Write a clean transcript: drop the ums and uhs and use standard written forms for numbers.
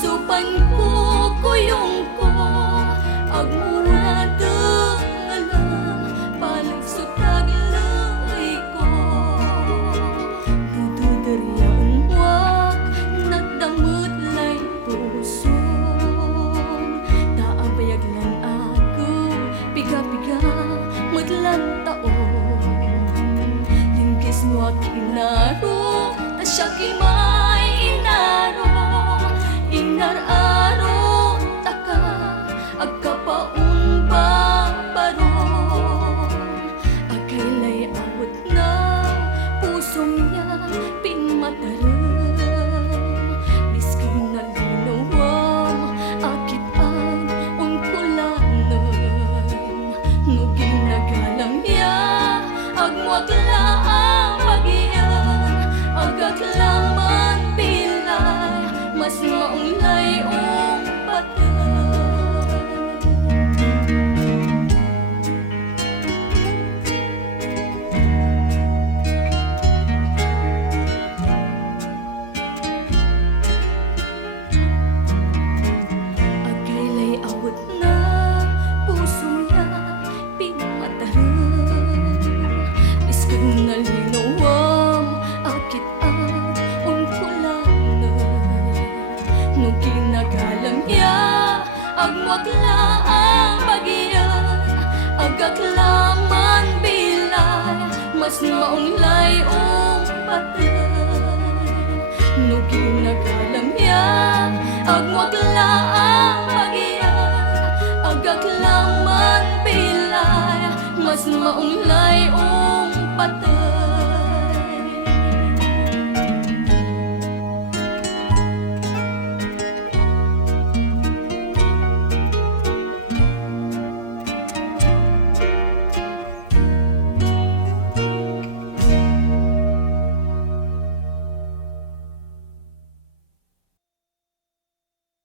Supan ko kuyong ko agmuha alam palugsot taglay ko tutudaryan wak nagdamot lay puso taabayaglan ako piga-piga madlan taon lingkis mo kinaro tasyak may inaro inararo taka agkapaun paparon agaylay awat na pusong niya pinmataram biskin na linawam akit ang unkulanan nuging nagalam niya agmuagla ang pagiyan agaklaman pilay mas maunglay patay. Agaylay awat na puso niya pinmataram biskin na linawam akit ang unkulanan nuging nagalam niya agmuagla ang pagiyan agaklaman bilay mas maunglay patay nuging nagalam niya agmuagla ang pagiyan agaklaman bilay mas maunglay patay.